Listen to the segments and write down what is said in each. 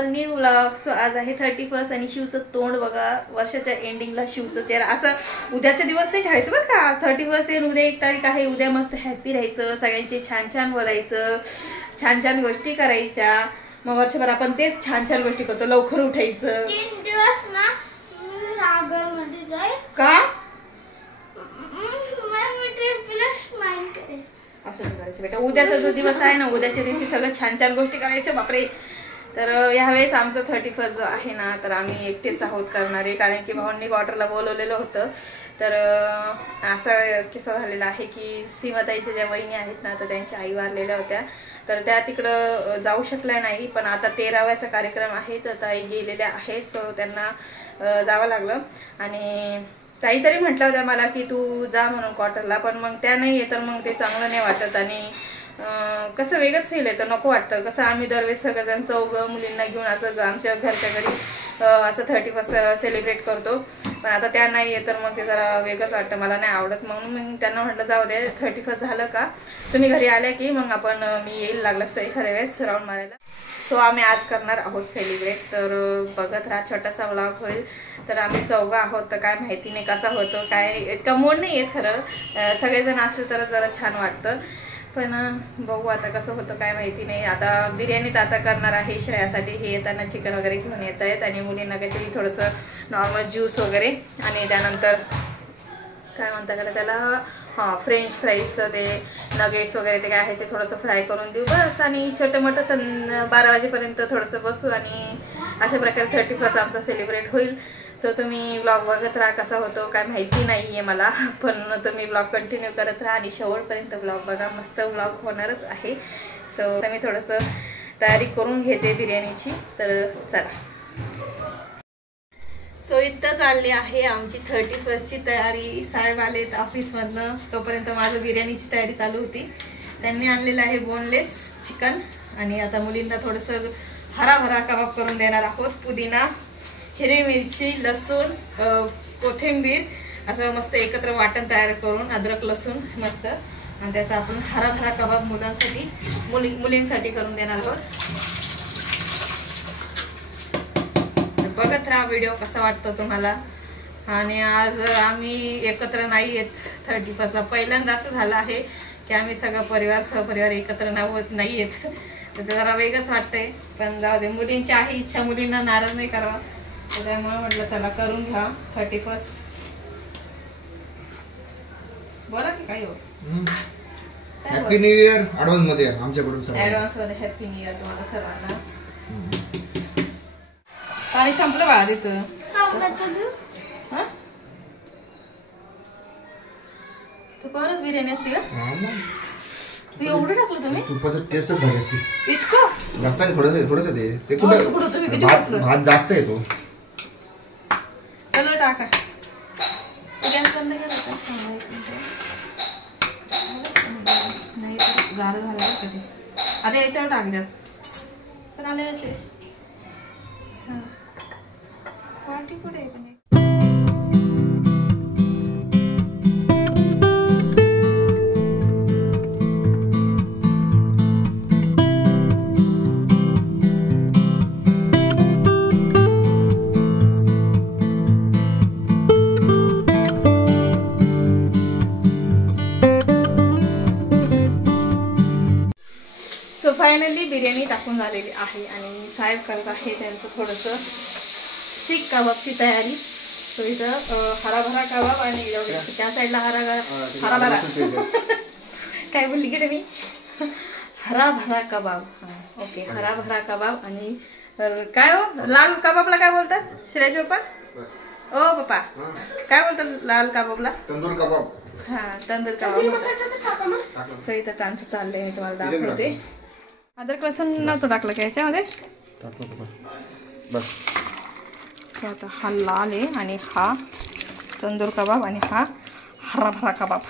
Our new vlog. So आज आहे 31 आणि शिवचं तोंड बघा. वर्षाच्या एंडिंगला शिवचं चेहरा असं उद्याच्या दिवस नाही ठेवायचं बरं का. 31 येईल, उद्या 1 तारीख आहे. उद्या मस्त हॅपी राहायचं, सगळ्यांची छान छान बोलायचं, छान छान गोष्टी करायच्या. मग वर्षभर आपण तेच छान छान गोष्टी करतो. लवकर उठायचं. 3 दिवस ना मी रागामध्ये जाईल का मी ट्रिपला स्माइल करेन. असं करायचं बेटा. उद्याचा जो दिवस आहे ना, उद्याच्या दिवशी सगळं छान छान गोष्टी करायच्या. बापरे. तर यावेळेस आमचं 31 जो आहे ना, तर आम्ही एकटेच आहोत करणारे, कारण की भावांनी क्वार्टरला बोलवलेलं होतं. तर असा किस्सा झालेला आहे की सीमाताईच्या ज्या वहिनी आहेत ना, तर त्यांच्या आई वारलेल्या होत्या. तर त्या तिकडं जाऊ शकल्या नाही. पण आता 13व्याचा कार्यक्रम आहे, तर ताई गेलेल्या आहे. सो त्यांना जावं लागलं. आणि ताई तरी म्हटलं होत्या मला की तू जा म्हणून क्वार्टरला, पण मग त्या नाही आहे, तर मग ते चांगलं नाही वाटत. आणि कसं वेगळंच फील येतं, नको वाटतं. कसं आम्ही दरवेळेस सगळेजण चौघं मुलींना घेऊन असं आमच्या घरच्या घरी असं 31 सेलिब्रेट करतो. पण आता त्या नाही आहे, तर मग ते जरा वेगळंच वाटतं. मला नाही आवडत. म्हणून मी त्यांना म्हटलं जाऊ दे, 31 झालं का तुम्ही घरी आल्या की मग आपण मी येईल लागलं तर एखाद्या वेळेस राऊंड मारायला. सो आम्ही आज करणार आहोत सेलिब्रेट. तर बघत राहा, छोटासा व्लॉग होईल. तर आम्ही चौघं आहोत, तर काय माहिती नाही कसा होतो, काय इतका मूड नाही आहे खरं. सगळेजण असले तर जरा छान वाटतं. पण बघू आता कसं होतं काय माहिती नाही. आता बिर्याणीत आता करणार आहे श्रेयासाठी. हे येताना चिकन वगैरे घेऊन येत आहेत आणि मुलींना काहीतरी थोडंसं नॉर्मल ज्यूस वगैरे. आणि त्यानंतर काय म्हणता का त्याला, हां फ्रेंच फ्राईजचं ते नगेट्स वगैरे ते काय आहे ते थोडंसं फ्राय करून देऊ बस. आणि छोटं मोठं 12 वाजेपर्यंत थोडंसं बसू. आणि अशा प्रकारे 31 आमचा सेलिब्रेट होईल. सो तुम्ही ब्लॉग बघत राहा, कसा होतो काय माहिती नाही आहे मला. पण तुम्ही ब्लॉग कंटिन्यू करत राहा आणि शेवटपर्यंत ब्लॉग बघा. मस्त ब्लॉग होणारच आहे. सो मी थोडंसं तयारी करून घेते बिर्याणीची. तर चला. सो इथं चालली आहे आमची 31ची तयारी. साहेब आलेत ऑफिसमधनं, तोपर्यंत माझं बिर्याणीची तयारी चालू होती. त्यांनी आणलेलं आहे बोनलेस चिकन. आणि आता मुलींना थोडंसं हराभरा कबाब करून देणार आहोत. पुदिना, हिरवी मिरची, लसूण, कोथिंबीर असं मस्त एकत्र वाटण तयार करून, अद्रक लसूण मस्त. आणि त्याचा आपण हराभरा कबाब मुलींसाठी करून देणार आहोत. बघत राहा व्हिडिओ कसा वाटतो तुम्हाला. आणि आज आम्ही एकत्र नाही येत 31ला. पहिल्यांदा असं झालं आहे की आम्ही सगळं परिवार सहपरिवार एकत्र नाही येत. तर जरा वेगळंच वाटतंय. पण जाऊ दे, मुलींची आहे इच्छा, मुलींना नाराज नाही करावा. त्यामुळे म्हटलं चला करून घ्या 31. बोला की काय हो. हॅपी न्यू इयर ॲडव्हान्स मध्ये आमच्याकडून सर्वांना. ॲडव्हान्स मध्ये हॅपी न्यू इयर तुम्हाला सर्वांना. पाणी संपलं बाळा तिथं. हा तू परत बिर्याणी असते का? एवढं टाकलं तुम्ही? तुपाचं टेस्टच भारी असते. इतकं जास्त आहे थोडंसं ते कुठं भात जास्त आहे तो. चलो टाका. गॅस बंद केला का? नाही तर गारं झालं का ते. आता याच्यावर टाक द्या. पण आले याचे पार्टी कुठे पण. सो फायनली बिर्याणी टाकून झालेली आहे. आणि साहेब करत आहे त्यांचं थोडंसं सीख कबाबची तयारी. सो इथं हराभरा कबाब आणि त्या साईडला हराभरा काय बोलली की मी, हराभरा कबाब. हां ओके, हराभरा कबाब. आणि काय हो लाल कबाबला काय बोलतात श्रेयाचे पप्पा? ओ पप्पा काय बोलतात लाल कबाबला? तंदूर कबाब. हां तंदूर कबाब. सो इथं त्यांचं चाललंय, मी तुम्हाला दाखवते. अद्रक लसूण नव्हतं टाकलं का याच्यामध्ये? बस. आता हा लाल आहे आणि हा तंदूर कबाब आणि हा हराभरा कबाब.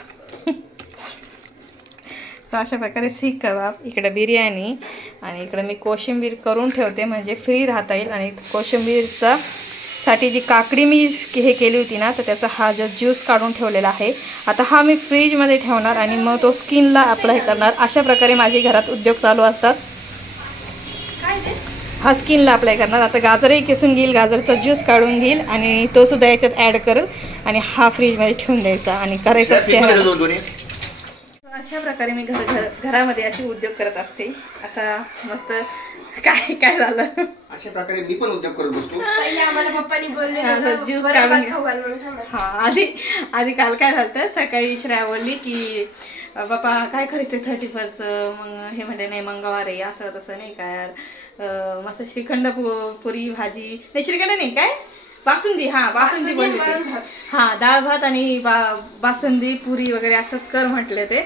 सो अशा प्रकारे सीख कबाब, इकडे बिर्याणी आणि इकडे मी कोशिंबीर करून ठेवते म्हणजे फ्री राहता येईल. आणि कोशिंबीरचा साठी जी काकडी मी हे केली होती ना, तर त्याचा हा जो ज्यूस काढून ठेवलेला आहे. आता हा मी फ्रीजमध्ये ठेवणार आणि मग तो स्किनला अप्लाय करणार. अशा प्रकारे माझे घरात उद्योग चालू असतात. काय ते हा स्किनला अप्लाय करणार. आता गाजरही किसून घेईल, गाजरचा ज्यूस काढून घेईल आणि तो सुद्धा याच्यात ॲड करेल आणि हा फ्रीजमध्ये ठेवून द्यायचा आणि करायचा. अशा प्रकारे मी घरामध्ये असे उद्योग करत असते. असा मस्त काय काय झालं अशा प्रकारे मी पण उद्योग करत बसतो. पहिले आम्हाला पप्पांनी बोलले ज्यूस काढून. हा आधी काल काय झालं, सकाळी श्रेया बोलली की बापा काय करायचं 31st. मग हे म्हणले नाही मंगळवार आहे असं तसं नाही काय यार, मस्त श्रीखंड पुरी भाजी नाही, श्रीखंड नाही काय बासुंदी, हा बासुंदी बोलले ते. हा डाळ भात आणि बासुंदी पुरी वगैरे असं कर म्हटले ते.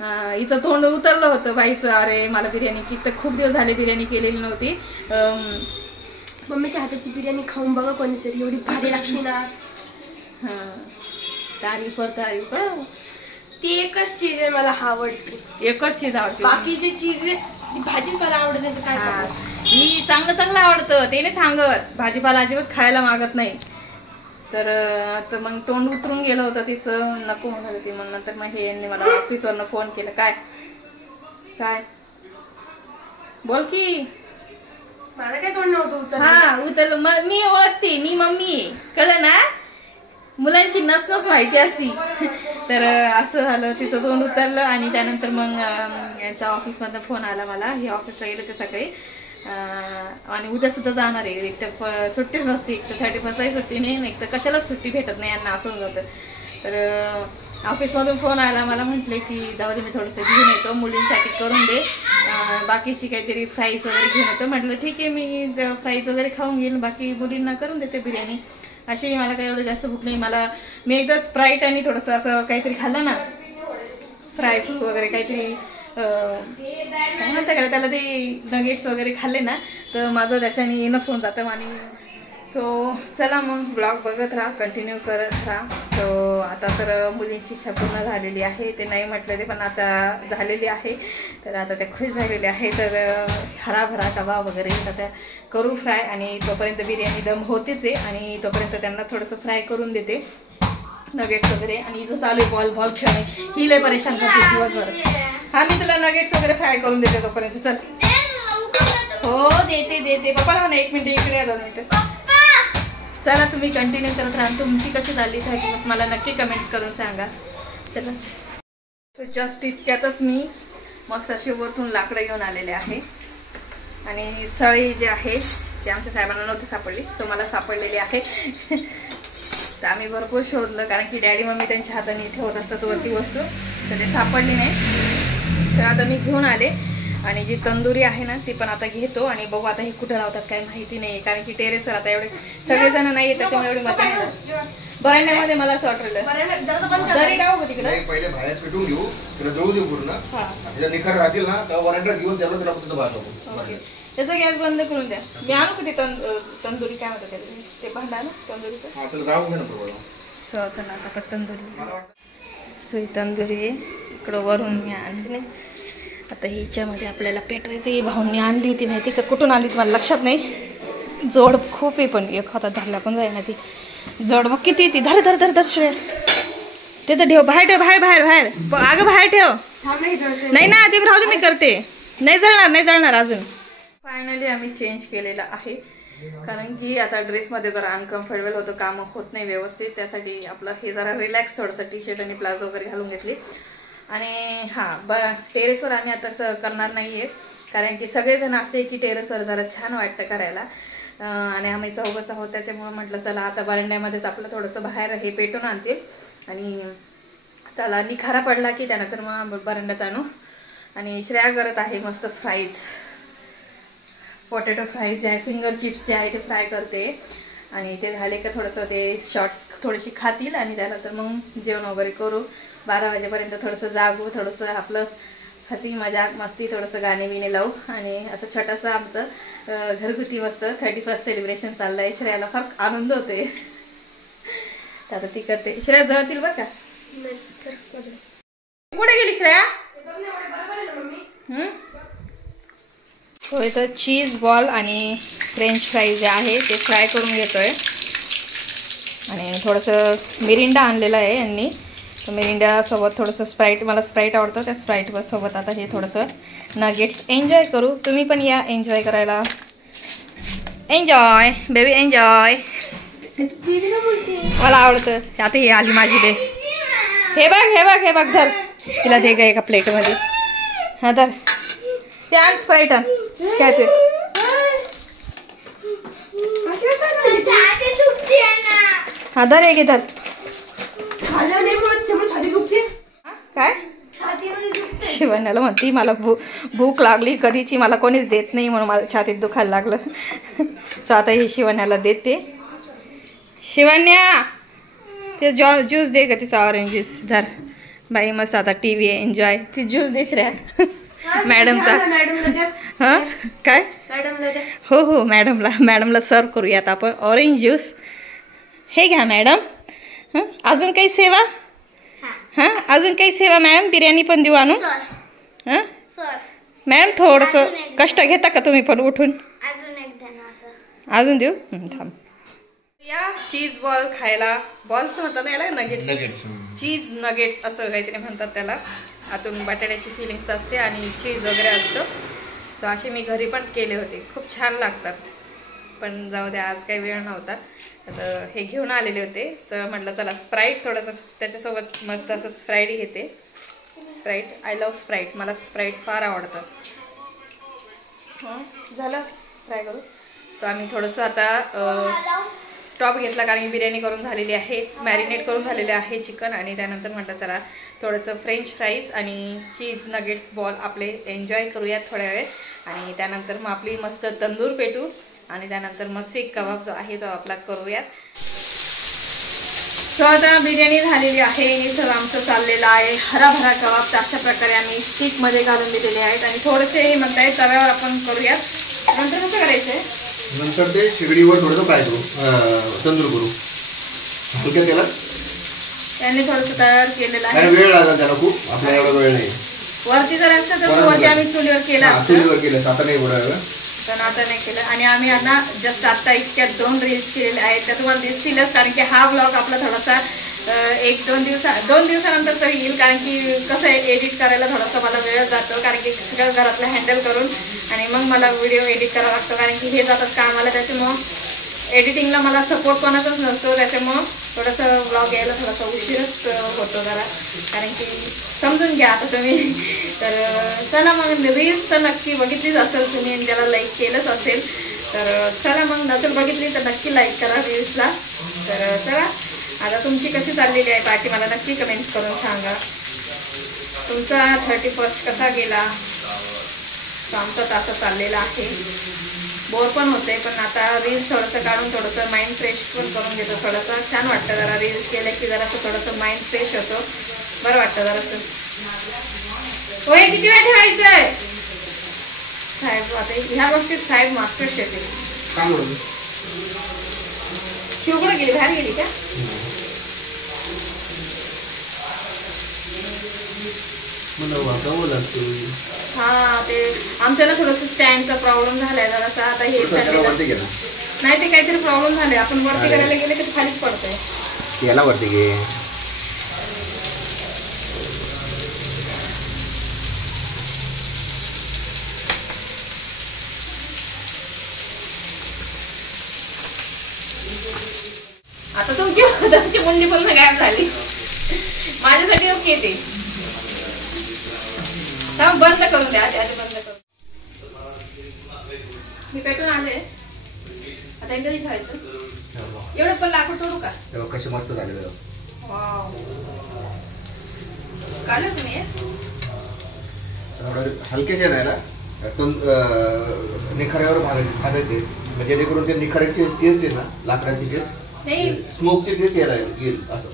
हिचं तोंड उतरलं होतं बाईचं, अरे मला बिर्याणी की तर खूप दिवस झाले बिर्याणी केलेली नव्हती. मम्मीच्या हाताची बिर्याणी खाऊन बघा कोणीतरी, एवढी भारी लागते ना. हा तारीफ ती एकच चीज आहे मला आवडते, एकच चीज आवडते. बाकीची चीज भाजीच मला आवडत नाही. काय ही चांगलं आवडतं ते नाही सांगत, भाजीपाला अजिबात खायला मागत नाही. तर मग तोंड उतरून गेलं होतं तिचं, नको म्हणत होती. मग नंतर मग हे यांनी मला ऑफिसवरनं फोन केला. काय काय बोल की, मला काय तोंड नव्हतं. हा उतरलं. मग मी ओळखते, मी मम्मी आहे, कळलं ना, मुलांची नस माहिती असती. तर असं झालं, तिचं तोंड उतरलं. आणि त्यानंतर मग यांचा ऑफिसमधनं फोन आला मला. हे ऑफिसला गेले ते सकाळी आणि उद्या सुद्धा जाणार आहे. एक तर सुट्टीच नसते, एक तर 31stलाही सुट्टी नाही, एक तर कशालाच सुट्टी भेटत नाही यांना, असं जातं. तर ऑफिसमधून फोन आला, मला म्हटले की जाऊ दे मी थोडंसं घेऊन येतो, मुलींसाठी करून दे, बाकीची काहीतरी फ्राईज वगैरे घेऊन येतो. म्हटलं ठीक आहे, मी फ्राईज वगैरे खाऊन घेईल, बाकी मुलींना करून देते बिर्याणी. अशी मला काही एवढं जास्त भूक नाही. मी एकदा स्प्राईट आणि थोडंसं असं काहीतरी खाल्लं ना, फ्राय फ्रूट वगैरे काहीतरी काय म्हणता का त्याला, ते नगेट्स वगैरे खाल्ले ना, तर माझं त्याच्याने इनफ होऊन जातं. आणि सो चला मग ब्लॉग बघत राहा, कंटिन्यू करत राहा. सो आता तर मुलींची इच्छा पूर्ण झालेली आहे, ते नाही म्हटलं ते पण आता झालेली आहे. तर आता त्या खुश झालेल्या आहे. तर हराभरा कबाब वगैरे आता त्या करू फ्राय, आणि तोपर्यंत बिर्याणी दम होतेच आहे, आणि तोपर्यंत त्यांना थोडंसं फ्राय करून देते नगेट्स वगैरे. आणि इथं चालू आहे बॉल खेळणे, ही लय परेशान करते दिवसभर. हा मी तुला नगेट्स वगैरे फ्राय करून देते तोपर्यंत. चल हो देते पप्पाला म्हणा 1 मिनिट इकडे या, 2 मिनिटं. चला तुम्ही कंटिन्यू करत राहा. तुमची कशी झाली 31st मला नक्की कमेंट्स करून सांगा. चला जस्ट इतक्यातच मी मस्त अशी वरतून लाकडं घेऊन आलेले आहे. आणि सळी जे आहे ते आमच्या साहेबांना नव्हती सापडली, सो मला सापडलेली आहे. तर आम्ही भरपूर शोधलं, कारण की डॅडी मम्मी त्यांच्या हाताने ठेवत असतात वरती वस्तू, तर ते सापडली नाही. तर आता मी घेऊन आले. आणि जी तंदुरी आहे ना ती पण आता घेतो, आणि बघू आता हे कुठं लावतात काय माहिती नाही, कारण की टेरेसवर आता एवढे सगळेजण नाही येतात, त्यामुळे एवढी मजा नाही. बरण्यामध्ये मला असं वाटलं दरी लावू का तिकडे, पहिले बाहेर पेटून घेऊ, तिला जळू देऊ पूर्ण, तिला निखार राहतील ना तेव्हा वरांड्यात घेऊन त्याला तिला फक्त बाहेर टाकू. त्याचा गॅस बंद करून द्या. मी आणू का ते तंदुरी काय म्हणतात त्याला, ते भांडा ना तंदुरीचं. सो आता तंदुरी, सो ही तंदुरी इकडं वरून मी आणली नाही. आता हिच्यामध्ये आपल्याला पेटवायचं. ही भाऊंनी आणली होती, माहिती का कुठून आणली मला लक्षात नाही. जड खूप आहे, पण एक हातात धरला पण जाईना ती जड. मग किती ती धर धर धर धर श्रेय, ते तर ठेव बाहेर, ठेव बाहेर बाहेर बाहेर, अगं बाहेर ठेव. नाही ना ते राहू दे, मी करते. नाही जळणार अजून. फायनली आम्ही चेंज केलेला आहे, कारण की आता ड्रेसमध्ये जरा अनकम्फर्टेबल होतं, कामं होत नाही व्यवस्थित. त्यासाठी आपलं हे जरा रिलॅक्स थोडंसं टी शर्ट आणि प्लाझो वगैरे घालून घेतली. आणि हां टेरेसवर आम्ही आता असं करणार नाही आहे, कारण की सगळेजण असते की टेरेसवर जरा छान वाटतं करायला, आणि आम्ही चौघच आहोत. त्याच्यामुळे म्हटलं चला आता बरंड्यामध्येच आपलं थोडंसं बाहेर हे पेटून आणतील, आणि त्याला निखारा पडला की त्यानंतर मग बरंड्यात आणू. आणि श्रेया करत आहे मस्त फ्राईज, पोटॅटो फ्राईज जे आहे, फिंगर चिप्स जे आहे ते फ्राय करते. आणि ते झाले का थोडंसं ते शॉर्ट्स थोडीशी खातील, आणि त्यानंतर मग जेवण वगैरे करू. 12 वाजेपर्यंत थोडंसं जागू, थोडंसं आपलं हसी मजाक मस्ती, थोडंसं गाणे बिणे लावू. आणि असं छोटंसं आमचं घरगुती मस्त 31st सेलिब्रेशन चाललं आहे. श्रेयाला फार आनंद होतोय. आता ती करते. श्रेया जळतील बरं का. कुठे गेली श्रेया? होय, तर चीज बॉल आणि फ्रेंच फ्राईज जे आहे ते फ्राय करून घेतोय. आणि थोडंसं मिरिंडा आणलेला आहे यांनी, तर मिरिंडासोबत थोडंसं स्प्राईट, मला स्प्राईट आवडतं, त्या स्प्राईटसोबत आता हे थोडंसं नगेट्स एन्जॉय करू. तुम्ही पण या एन्जॉय करायला. Enjoy baby enjoy. बेबीला बोलते. मला आवडतं. आता ही आली माझी बे. हे बघ धर. तिला दे ग एका प्लेटमध्ये. हा धर. ते आण स्प्राईट आण. काय ते हा धर एक धर. काय शिवण्याला म्हणती मला भूक लागली कधीची, मला कोणीच देत नाही म्हणून माझ्या छातीत दुखायला लागलं. सो आता हे शिवण्याला देते. शिवण्या ते ज्यूस दे का तिचा ऑरेंज ज्यूस धर. बाई मस्त आता टी व्ही एन्जॉय. ती ज्यूस दुसऱ्या मॅडमचा. हां काय हो मॅडमला सर्व करूयात आपण ऑरेंज ज्यूस. हे घ्या मॅडम. हां अजून काही सेवा. हां अजून काही सेवा मॅडम. बिर्याणी पण देऊ आणून. हां मॅडम थोडंसं कष्ट घेता का तुम्ही पण उठून. अजून देऊ थांब. या चीज बॉल खायला. बॉल्स म्हणतात याला नगेट्स. चीज नगेट्स असं काहीतरी म्हणतात त्याला. आतून बटाट्याची फिलिंग्स असते आणि चीज वगैरे असतं. सो असे मी घरी पण केले होते. खूप छान लागतात. पण जाऊ द्या आज काही वेळ नव्हता तर हे घेऊन आलेले होते. तर म्हटलं चला स्प्राईट थोडंसं त्याच्यासोबत मस्त असं स्प्राईट घेते. Sprite I love sprite. मला स्प्राईट फार आवडतं. झालं ट्राय करू. तर आम्ही थोडंसं आता स्टॉप घेतला कारण की बिर्याणी करून झालेली आहे. मॅरिनेट करून झालेले आहे चिकन. आणि त्यानंतर म्हटलं चला थोडंसं फ्रेंच फ्राईज आणि चीज नगेट्स बॉल आपले एन्जॉय करूयात थोड्या वेळ. आणि त्यानंतर मग आपली मस्त तंदूर पेटू. आणि त्यानंतर मग सीख कबाब जो आहे तो आपला करूयात. तो आता बिर्याणी झालेली आहे. इथं आमचं चाललेलं आहे हराभरा कबाब. तर अशा प्रकारे आम्ही स्टिकमध्ये घालून दिलेले आहेत. आणि थोडेसे हे म्हणताय तव्यावर आपण करूयात. नंतर कसं करायचं आहे. नंतर ते शेगडीवर थोडंसं फ्राय करू. तंदूर करू हलक्या तेलात. त्यांनी थोडंसं तयार केलेलं आहे. वेळ लागला त्याला खूप. आपल्याला एवढा वेळ नाही. वरती जर असतं तर वरती आम्ही चुलीवर केलं. चुलीवर केलं आता नाही एवढा वेळ. पण आता नाही केलं. आणि आम्ही आता जस्ट आत्ता इतक्यात 2 रील्स केलेले आहेत. त्या तुम्हाला दिसतीलच कारण की हा ब्लॉग आपला थोडासा 2 दिवसानंतर तरी येईल. कारण की कसं आहे एडिट करायला थोडासा मला वेळ जातो. कारण की सगळं घरातलं हँडल करून आणि मग मला व्हिडिओ एडिट करावा लागतो. कारण की हे जातात कामाला. त्याच्यामुळं एडिटिंगला मला सपोर्ट कोणाचाच नसतो. त्याच्यामुळं थोडंसं ब्लॉग यायला थोडासा उशीरच होतो जरा. कारण की समजून घ्या आता तुम्ही. तर चला मग रील्स तर नक्की बघितलीच असेल तुम्ही आणि त्याला लाईक केलंच असेल. तर चला मग नसेल बघितली तर नक्की लाईक करा रील्सला. तर चला आता तुमची कशी चाललेली आहे पार्टी मला नक्की कमेंट्स करून सांगा. तुमचा 31st कसा गेला. तर आमचा तासा चाललेला आहे. बोर पण होते पण आता रील्स थोडंसं काढून थोडंसं माइंड फ्रेश पण करून घेतो. थोडंसं छान वाटतं जरा रील्स केलं की जरासं थोडंसं माइंड फ्रेश होतो. बरं वाटतं जरासं. होय किती वेळ ठेवायचं आहे साहेब. आता ह्या गोष्टीत साहेब मास्टर शेफ आहे. शिव कुठं गेली बाहेर गेली का. हा ते आमच्याला थोडंसं स्टँडचा प्रॉब्लेम झालाय जरासा. आता हे नाही ते काहीतरी प्रॉब्लेम झाले. आपण वरती करायला गेले की खालीच पडतंय. याला वरती घे. आता तुमची मुंडी पण गायब झाली. माझ्यासाठी ओके ते बंद करून द्या. आधी बंद करून मी पेटून आले. आता एकदा खायचं. एवढं पण लाकूड तोडू का. तेव्हा कसे मस्त झाले. काढलं तुम्ही हलकेचे नाही ना निखाऱ्यावर भाजायचे म्हणजे जेणेकरून ते निखाऱ्याची टेस्ट आहे ना लाकडाची टेस्ट नाही स्मोकची टेस्ट यायला येईल असं.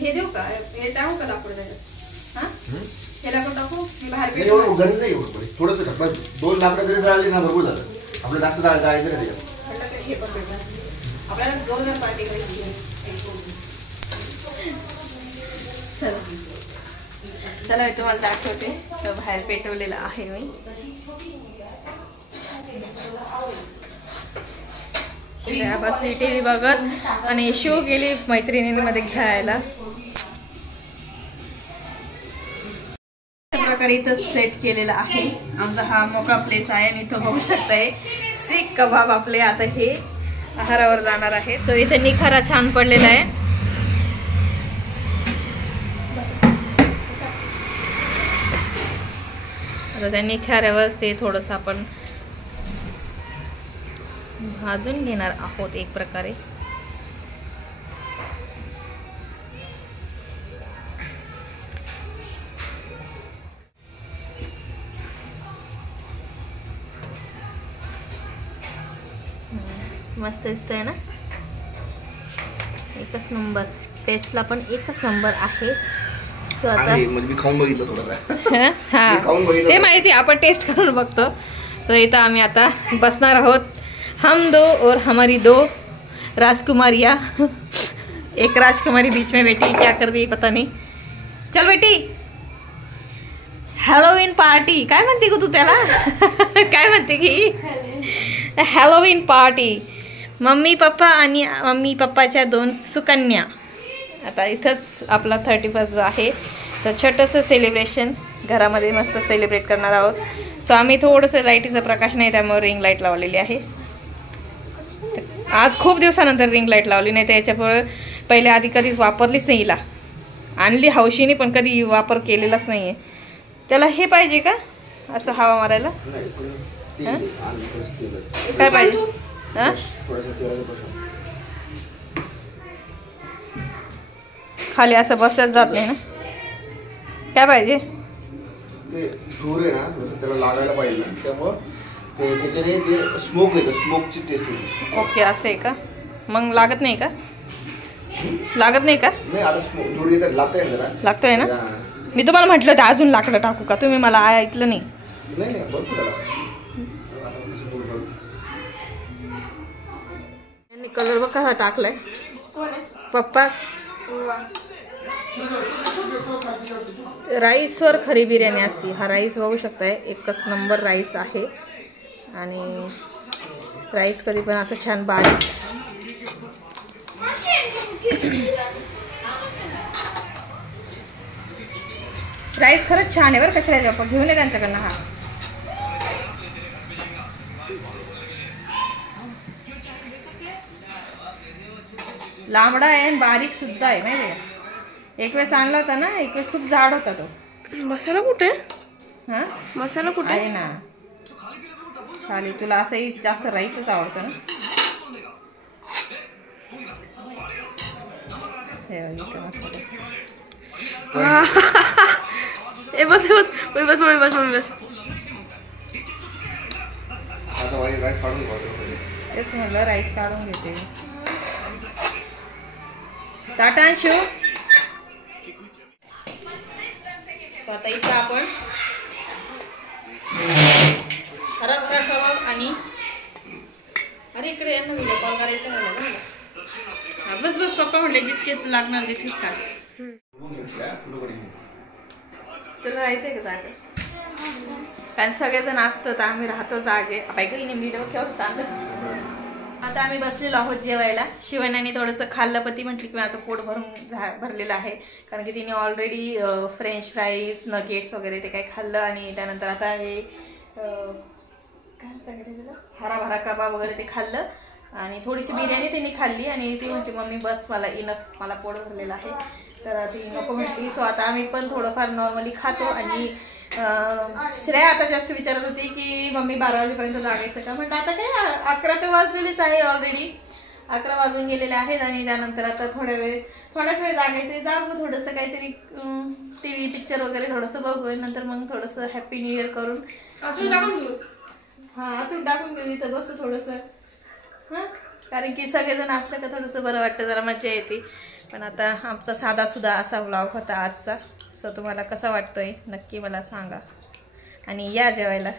हे देऊ का. हे टाकू का लाकूड त्याच्यात. हा हे लाकूड टाकू. मी बाहेर एवढं गरज नाही. एवढं थोडंसं टाक. 2 लाकडं जरी जळाली ना भरपूर झालं. आपलं जास्त जायचं नाही त्याच्यात. हे पण भेटलं. आपल्याला जोरदार पार्टी करायची. चला मी तुम्हाला दाखवते. तर बाहेर पेटवलेलं आहे मी. बसली टीव्ही बघत आणि शिव गेली मैत्रिणींमध्ये खेळायला. प्रकारे इथं सेट केलेला आहे. आमचा हा मोकळा प्लेस आहे आणि इथं बघू शकताय सीख कबाब आपले आता हे आहारावर जाणार आहे. सो इथे निखारा छान पडलेला आहे. आता त्या निखाऱ्यावर ते थोडंसं आपण भाजून घेणार आहोत एक प्रकारे. मस्त दिसतंय ना, एकच नंबर. टेस्टला पण एकच नंबर आहे. सो आता मी खाऊन बघितलं थोडं. हा ते माहिती, आपण टेस्ट करून बघतो. तर इथं आम्ही आता बसणार आहोत. हम दो और हमारी दो राजकुमारियाँ. एक राजकुमारी बीच में बैठी क्या कर रही है पता नहीं. चल बेटी, हॅलोविन पार्टी काय म्हणते गो तू त्याला? काय म्हणते की हॅलोविन पार्टी. मम्मी पप्पा आणि मम्मी पप्पाच्या 2 सुकन्या. आता इथंच आपला 31 जो आहे तर छोटंसं सेलिब्रेशन घरामध्ये मस्त सेलिब्रेट करणार आहोत. सो आम्ही थोडंसं लाईटीचा प्रकाश नाही त्यामुळे रिंग लाईट लावलेली आहे. आज खूप दिवसानंतर रिंग लाईट लावली, नाही तर याच्यापुढे पहिले आधी कधीच वापरलीच नाही. हिला आणली हौशीने पण कधी वापर केलेलाच नाही आहे. त्याला हे पाहिजे का असं हवा मारायला? काय पाहिजे? हां खाली असं बसल्याच जात नाही ना. काय पाहिजे? ते धूर आहे ना त्याला लागायला पाहिजे ना, त्यामुळं त्याच्याने ते स्मोक येतं, स्मोकची टेस्ट येते. ओके असं आहे का? मग लागत नाही का? लागत नाही का? नाही आता स्मोक धूर येतात, लागतंय ना जरा. लागतंय ना. मी तुम्हाला म्हटलं होतं अजून लाकडं टाकू का, तुम्ही मला ऐकलं नाही. नाही नाही बरोबर त्याला यांनी कलर बघ कसा टाकलाय. पप्पा राईसवर खरी बिर्याणी असती. हा राईस बघू शकताय, एकच नंबर राईस आहे. आणि राईस कधी पण असं छान बारीक. राईस खरंच छान आहे बरं. कशाला आपण घेऊन ये त्यांच्याकडनं. हा लांबडा आहे आणि बारीक सुद्धा आहे माहिती आहे. एक वेळेस आणला होता ना, एक वेळेस खूप जाड होता तो. मसाला कुठे? हा मसाला कुठे आहे ना खाली. तुला असंही जास्त राईसच आवडतो ना. ए बस बस मम्मी बस मम्मी बस मम्मी बस. तेच म्हटलं राईस काढून घेते. टाटा शिव. सो आता इथं आपण हरभरा कबाब आणि अरे इकडे यांना व्हिडिओ कॉल करायचा झाला ना. बस बस पप्पा म्हटले जितके लागणार तितकेच का. तुला राहायचंय का जागे? कारण सगळेजण असतात, आम्ही राहतो जागे. पाहिजे व्हिडिओ केवढं चांगलं. आता आम्ही बसलेलो आहोत जेवायला. शिवण्याने थोडंसं खाल्लं, पण ती म्हटली की माझं पोट भरलेलं आहे. कारण की तिने ऑलरेडी फ्रेंच फ्राईज नगेट्स वगैरे ते काही खाल्लं. आणि त्यानंतर आता हे काय म्हणतात त्याला हराभरा कबाब वगैरे ते खाल्लं. आणि थोडीशी बिर्याणी तिने खाल्ली. आणि ती म्हटली मम्मी बस मला इनफ, मला पोट भरलेलं आहे. तर ती नको म्हटली. सो आता आम्ही पण थोडंफार नॉर्मली खातो. आणि श्रेया आता जस्ट विचारत होती की मम्मी 12 वाजेपर्यंत जागायचं का. म्हटलं आता काय 11 तर वाजलेलीच आहे. ऑलरेडी 11 वाजून गेलेले आहेत. आणि त्यानंतर आता थोड्याच वेळ जागायचं. जाऊ थोडंसं काहीतरी TV पिक्चर वगैरे थोडंसं बघू. नंतर मग थोडंसं हॅपी न्यू इयर करून हां आतून टाकून घेऊ. इथं बसू थोडंसं. हां कारण की सगळेजण असलं का थोडंसं बरं वाटतं, जरा मजा येते. पण आता आमचा साधासुद्धा असा व्लॉग होता आजचा. सो तुम्हाला कसं वाटतोय नक्की मला सांगा. आणि या जेवायला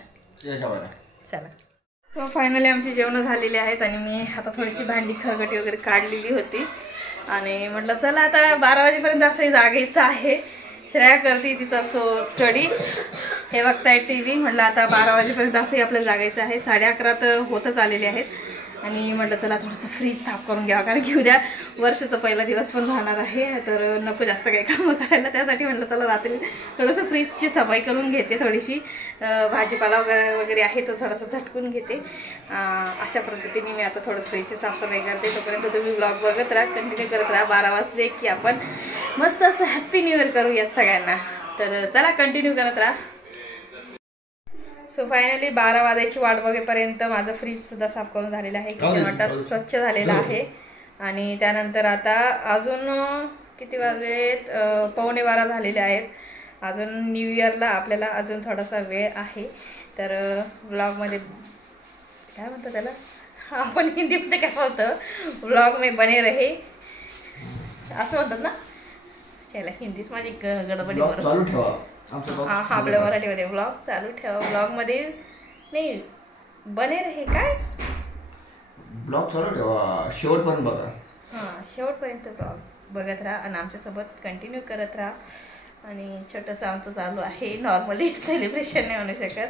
चला. सो फायनली आमची जेवणं झालेली आहेत. आणि मी आता थोडीशी भांडी खरगटी वगैरे काढलेली होती. आणि म्हटलं चला आता 12 वाजेपर्यंत असंही जागायचं आहे. श्रेया करते तिचा स्टडी. हे बघताय TV. म्हटलं आता 12 वाजेपर्यंत असंही आपल्याला जागायचं आहे. 11:30 तर होतच आलेले आहेत. आणि म्हटलं चला थोडंसं फ्रीज साफ करून घ्यावं, कारण की उद्या वर्षाचा पहिला दिवस पण राहणार आहे, तर नको जास्त काही कामं करायला. त्यासाठी म्हटलं चला रात्री थोडंसं फ्रीजची सफाई करून घेते, थोडीशी भाजीपाला वगैरे आहे तो थोडासा झटकून घेते. अशा पद्धतीने मी आता थोडं फ्रीजची साफसफाई करते. तोपर्यंत तुम्ही ब्लॉग बघत राहा, कंटिन्यू करत राहा. 12 वाजले की आपण मस्त असं हॅप्पी न्यू इयर करूयात सगळ्यांना. तर चला कंटिन्यू करत राहा. सो फायनली 12 वाजायची वाट बघेपर्यंत माझं फ्रीज सुद्धा साफ करून झालेलं आहे, किचन वाटा स्वच्छ झालेला आहे. आणि त्यानंतर आता अजून किती वाजलेत, 11:15 झालेले आहेत. अजून न्यू इयरला आपल्याला अजून थोडासा वेळ आहे. तर व्लॉगमध्ये काय म्हणतात त्याला, आपण हिंदीमध्ये काय होतं, व्लॉग में बने रहे असं म्हणतात ना. त्याला हिंदीच माझी गडबडी चालू ठेवा. हा आपल्या मराठीमध्ये ब्लॉग चालू ठेवा. ब्लॉग मध्ये नाही बने रहे काय, ब्लॉग चालू ठेवा, शेवटपर्यंत बघा. हा शेवटपर्यंत ब्लॉग बघत राहा आणि आमच्यासोबत कंटिन्यू करत राहा. आणि छोटंसं आमचं चालू आहे, नॉर्मली सेलिब्रेशन नाही म्हणू शकत.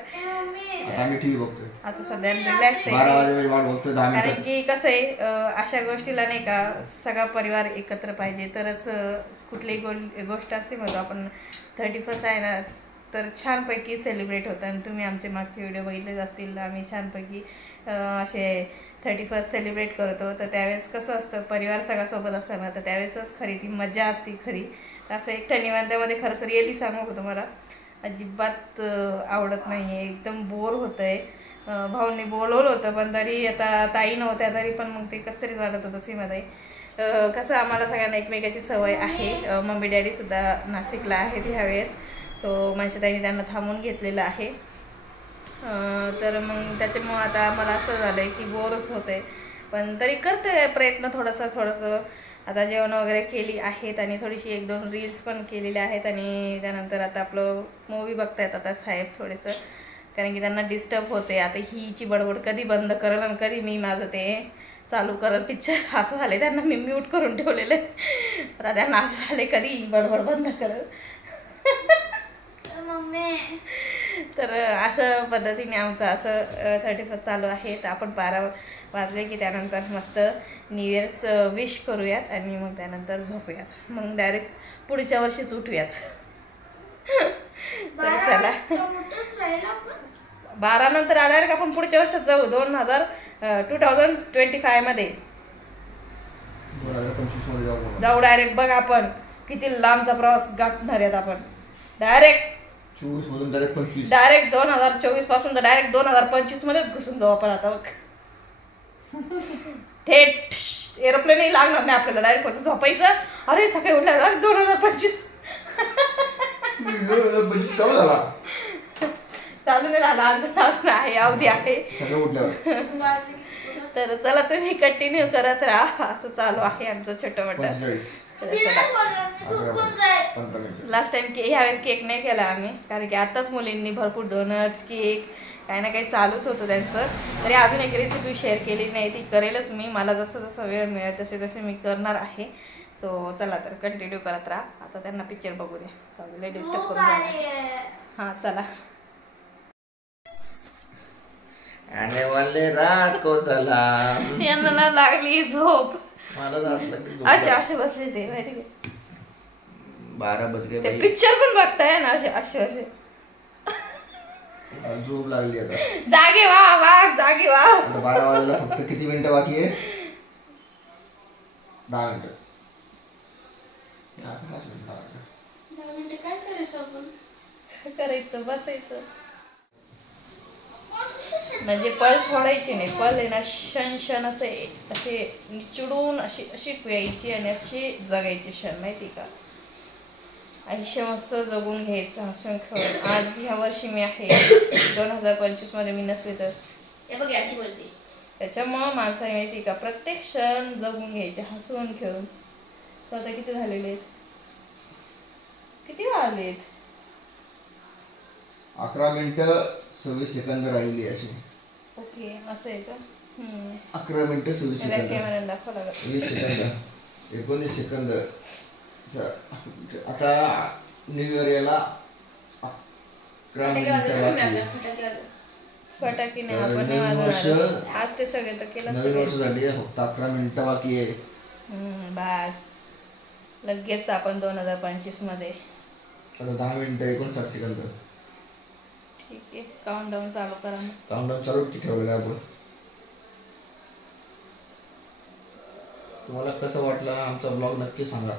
आता आम्ही टीव्ही बघतोय, आता सध्या रिलॅक्स आहे, 12 वाजेपर्यंत वाट बघतोय 10 मिनिटं. कारण की कसं आहे, अशा गोष्टीला नाही का सगळा परिवार एकत्र पाहिजे तरच कुठलीही गोष्ट असते. मग आपण 31st आहे ना, तर छानपैकी सेलिब्रेट होतं. आणि तुम्ही आमचे मागचे व्हिडिओ बघितलेच असतील, आम्ही छानपैकी असे 31st सेलिब्रेट करतो. तर त्यावेळेस कसं असतं, परिवार सगळा सोबत असतं ना, तर त्यावेळेसच खरी ती मजा असते खरी. असं एकट्या निवांत्यामध्ये खरंच रिअली सांगू होतं, मला अजिबात आवडत नाही आहे, एकदम बोर होतं आहे. भाऊंनी बोलवलं होतं पण तरी आता ताई नव्हत्या, तरी पण मग ते कसं तरीच वाटत होतं. सीमाताई कसं आम्हाला सगळ्यांना एकमेकाची सवय आहे. मम्मी डॅडीसुद्धा नाशिकला आहेत ह्यावेळेस, सो मनशाताईने त्यांना थांबून घेतलेलं आहे. तर मग त्याच्यामुळं आता मला असं झालं आहे की बोरच होतं आहे, पण तरी करते प्रयत्न थोडंसं. आता जेवण वगैरे केली आहेत आणि थोडीशी 1-2 रील्स पण केलेल्या आहेत. आणि त्यानंतर आता आपलं मूवी बघतायत आता साहेब थोडंसं, कारण की त्यांना डिस्टर्ब होते. आता हिची बडबड कधी बंद करेल आणि कधी मी माझं ते चालू करत पिक्चर, असं झाले. त्यांना मी म्यूट करून ठेवलेलं आहे. आता त्यांना असं झाले कधी बडबड बंद करेल. तर असं पद्धतीने आमचं असं 31st चालू आहे. तर आपण 12 वाजले की त्यानंतर मस्त न्यू इयर्स विश करूयात आणि मग त्यानंतर झोपूयात. मग डायरेक्ट पुढच्या वर्षीच उठूयात. तर चला 12 नंतर आल्यावर का आपण पुढच्या वर्षात जाऊ, 2025 मध्ये जाऊ डायरेक्ट. बघ आपण किती लांबचा प्रवास गाठणार आहेत आपण. डायरेक्ट 24 मधून डायरेक्ट 25, डायरेक्ट 2024 पासून तर डायरेक्ट 2025 मध्येच घुसून जाऊ आपण आता. बघ थेट एरोप्लेनही लागणार नाही आपल्याला, डायरेक्ट फक्त झोपायचं. अरे सकाळी उठल्यावर 2025 चालू झाला, चालू नाही झाला, अजून आहे, अवधी आहे. तर चला तुम्ही कंटिन्यू करत राहा, असं चालू आहे आमचं छोटं मोठं. लास्ट टाइम ह्यावेळेस केक नाही केला आम्ही, कारण की आताच मुलींनी भरपूर डोनट्स केक काही ना काही चालूच होतं त्यांचं. तरी अजून एक रेसिपी शेअर केली नाही, ती करेलच मी. मला जसं जसं वेळ मिळेल तसे तसे मी करणार आहे. सो चला तर कंटिन्यू करत राहा. आता त्यांना पिक्चर बघू द्या, डिस्टर्ब करून द्या. हां चला. आने वाले रात को सलाम. यांना ना लागली झोप, मला असे बसले ते माहिती का, 12 बजले. ते पिक्चर पण बघताय ना असे झोप लागली. आता जागे वा जागे वा. 12 वाजला, फक्त किती मिनिटं बाकी आहे? 10 मिनिटं. 10 मिनिटं काय करायचं आपण? काय करायचं, बसायचं. म्हणजे पल सोडायची नाही, पल आहे ना क्षण असे चिडून अशी प्यायची आणि अशी जगायची क्षण, माहिती का. आयुष्य मस्त जगून घ्यायचं हसून खेळून. आज ह्या वर्षी मी आहे, 2025 मध्ये मी नसले तर बघ अशी बोलते. त्याच्यामुळं माणसाने माहिती का प्रत्येक क्षण जगून घ्यायचे हसून खेळून. स्वतः किती झालेले आहेत, किती वाजलेत? 11 मिनिटं 26 सेकंद राहिली अशी. ओके असं आहे का? 11 मिनिटं 26 सेकंद, कॅमेरा दाखवा लागत. 20 सेकंद, 19 सेकंद. आता न्यू इयर याला 11 मिनिटं बाकी. फटाके नाही तर आपण नाही नवीन वर्ष वाजवणार. आज ते सगळे तर केलं नवीन वर्षासाठी फक्त 11 मिनिटं बाकी आहे. बस लगेच आपण 2025 मध्ये. आता 10 मिनिटं 59 सेकंद. ठीक आहे काउंटडाऊन चालू करा मग. काउंटडाऊन चालू की ठेवलेलं आपण. तुम्हाला कसं वाटलं आमचा ब्लॉग नक्की सांगा.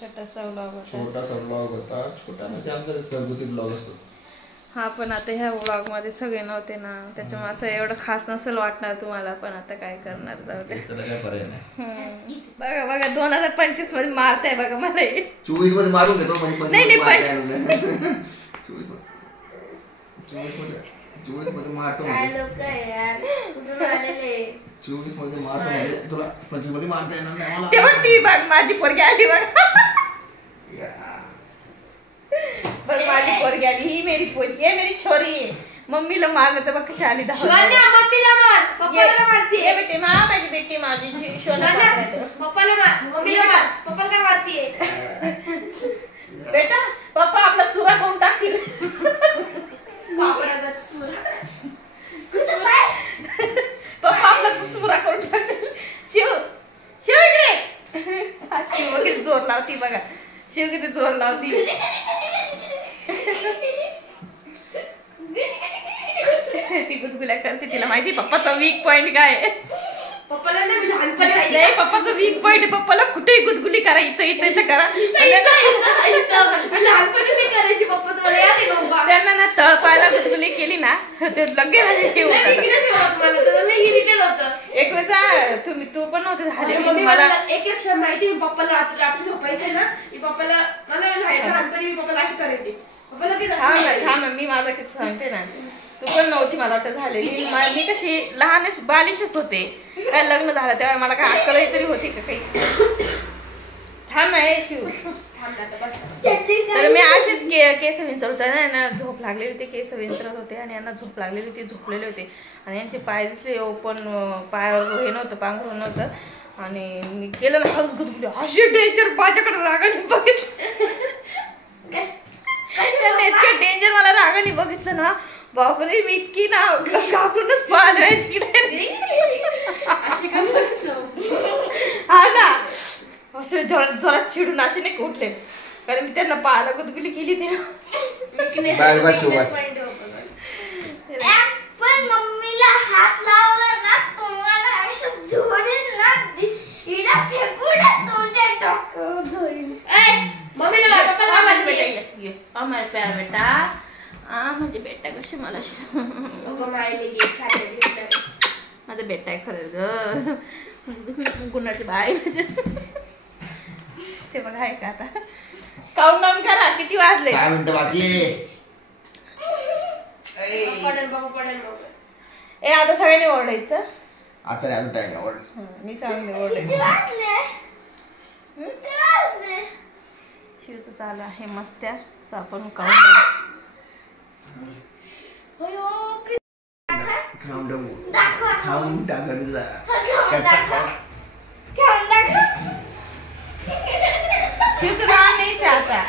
छोटासा व्लॉग होता. छोटासा ब्लॉग होता. छोटा म्हणजे आमचा घरगुती ब्लॉग असतो. हा पण आता ह्या व्लॉग मध्ये सगळे नव्हते ना त्याच्यामुळे असं एवढं खास नसेल वाटणार तुम्हाला पण आता काय करणार जाऊ दे. त्याला काय पर्याय नाही. बघा बघा 2025 मध्ये मारताय बघा मला 24 मध्ये मारून घेतो म्हणजे नाही, 24 मध्ये मारतो काय म्हणजे लोक आहे यार कुठून आलेले. 24 मध्ये मारतो म्हणजे तुला 25 मध्ये मारता येणार नाही मला. ते बघ ती बघ माझी पोरगी आली बघ. बघ माझी पोरगी आली ही मेरी पोरगी आहे मेरी छोरी आहे. मम्मीला मारलं तर बघ कशी आली शिवान्या, मम्मीला मार, पप्पाला मारतीये. बेटे मा माझी बेटी माझी शोना शिवान्या, पप्पाला मार, मम्मीला मार, पप्पाला काय मारतीये. बेटा पप्पा आपला चुरा करून टाकतील. कापडागत सूर. कुसुम काय? पप्पा आपला कुसुरा करून टाकतील. शिव शिव इकडे. हा शिव किती जोर लावती बघा. शिव किती जोर लावती. ती गुदगुल्या करते तिला माहिती पप्पाचा वीक पॉइंट काय आहे. पप्पाला नाही लहानपणी माहिती. नाही पप्पाचा वीक पॉइंट पप्पाला कुठेही गुदगुली करा इथं इथं इथं करा. लहानपणी नाही करायची पप्पा तुम्हाला याद आहे का पप्पा? त्यांना ना तळपायला गुदगुली केली ना ते लगेच हे होतं. इरिटेट होतं. एक वेळेस तू पण नव्हते झाले मम्मी मला मला एक क्षण माहिती मी पप्पाला रात्री झोपायचे ना मी पप्पाला मला लहानपणी मी पप्पाला अशी करायची. पप्पाला काय हा मी माझा किस्सा सांगते ना. तू पण नव्हती मला वाटतं झालेली. मी कशी लहानच बालिशच होते. काय लग्न झालं तेव्हा मला काय अक्कल तरी होती का काही. थांब आहे शिव. तर मी असेच केस विंचरत होते ना झोप लागलेली होती. केस विंचरत होते आणि यांना झोप लागलेली होती झोपलेले होते आणि यांचे पाय दिसले ओपन पायावर हे नव्हतं पांघरून नव्हतं आणि मी केलं ना हळूच गुदगुली अशी डेंजर माझ्याकडे रागाने बघितलं. इतकं डेंजर मला रागाने बघितलं ना बापरे मी इतकी ना घाबरूनच पळाले तिकडे. हा ना असे जोरात चिडून असे नाही उठले कारण मी त्यांना पाहायला गुदगुली केली ते. पण मम्मीला हात लावला ना तुम्हाला असं जोडेल ना हिला फेकून तुमच्या डोक्यावर जोडेल. मम्मीला पप्पाला मारते. बेटा माझे बेटा कशी मला माझा बेटा आहे खरंच ग गुणाची बाय माझे. ते बघा आहे का आता काउंटडाऊन करा किती वाजले. 6 मिनिटं बाकी आहे. ए आता सगळ्यांनी ओरडायचं. आता नाही अजून टाइम आवड. मी सांगते ओरडायचं. शिवचं चालू आहे मस्त्या आपण काउंटडाऊन. खाऊन टाकायचं. शिवचं लहान नाहीच आता.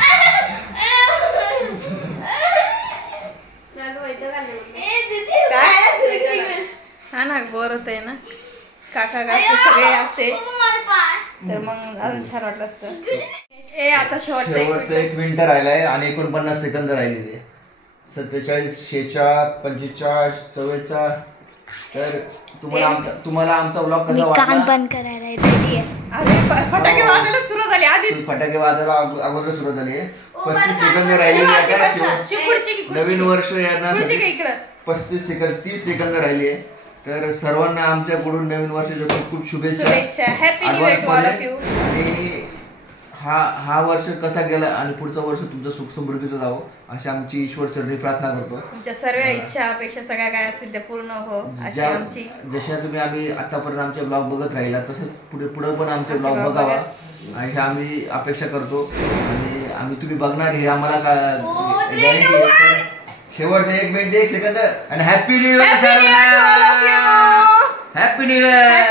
हा ना बोर होत आहे ना काका काकू सगळे असते तर मग अजून छान वाटलं असतं. ए आता शेवटचं 1 मिनिट राहिलाय आणि 49 सेकंद राहिलेले. 47 46 45 44. तर तुम्हाला आमचा ब्लॉग कसा वाटला. बंद करायला रेडी आहे. अरे फटाके वाजायला सुरू झाली आधीच. फटाके वाजायला अगोदर सुरू झाली. 35 सेकंद राहिलेले आहे. नवीन वर्ष येणार 35 सेकंद 30 सेकंद राहिले. तर सर्वांना आमच्याकडून नवीन वर्षाच्या खूप खूप शुभेच्छा. Happy new year to all of you. आणि हा वर्ष कसा गेला आणि पुढचं वर्ष तुमचं सुख समृद्धीचं जावं अशी आमची ईश्वर चरणी प्रार्थना करतो. तुमच्या सर्व इच्छा अपेक्षा सगळ्या काय असतील त्या पूर्ण हो अशी आमची. जशा तुम्ही आम्ही आतापर्यंत आमचे ब्लॉग बघत राहिला तसंच पुढे पण आमचे ब्लॉग बघावा आणि आम्ही अपेक्षा करतो आणि आम्ही तुम्ही बघणार हे आम्हाला गॅरंटी आहे. शेवटचे 1 मिनिट 1 सेकंद आणि हॅपी न्यू इयर सर्वांना. Happy new year.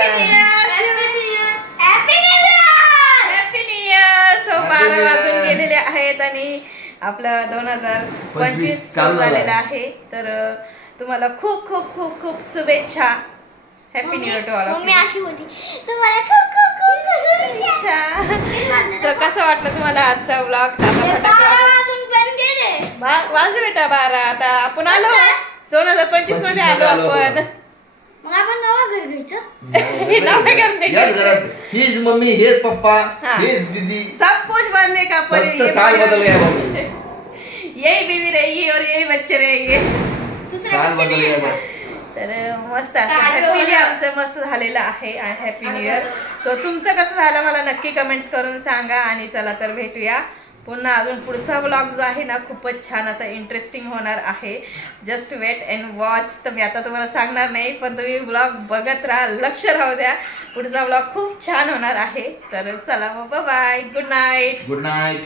12 वाजून गेलेले आहेत आणि आपलं 2025 चालू झालेलं आहे. तर तुम्हाला खूप खूप खूप खूप शुभेच्छा. Happy new year to all of मम्मी अशी होती तुम्हाला खूप खूप खूप शुभेच्छा. सो कसं वाटलं तुम्हाला आजचा व्लॉग? वाजले बेटा 12. आता आपण आलो 2025 मध्ये आलो आपण. मग आपण नवा घर घ्यायचं. याच घरात हीच मम्मी, हेच पप्पा, हेच दीदी, सब कुछ बनने का पर फक्त साल बदल गया मम्मी. यही बीवी रहेगी और यही बच्चे रहेंगे. साल बदल गया बस. तर मस्त असं हॅपीली आमचं मस्त झालेलं आहे. Happy new year. सो तुमचं कसं झालं मला नक्की कमेंट्स करून सांगा. आणि चला तर भेटूया पुन्हा. अजून पुढचा व्लॉग जो आहे ना खूपच छान असा इंटरेस्टिंग होणार आहे. Just wait and watch. तर मी आता तुम्हाला सांगणार नाही, पण तुम्ही व्लॉग बघत राहा, लक्ष राहू द्या. पुढचा व्लॉग खूप छान होणार आहे. तर चला मग bye, good night. Good night.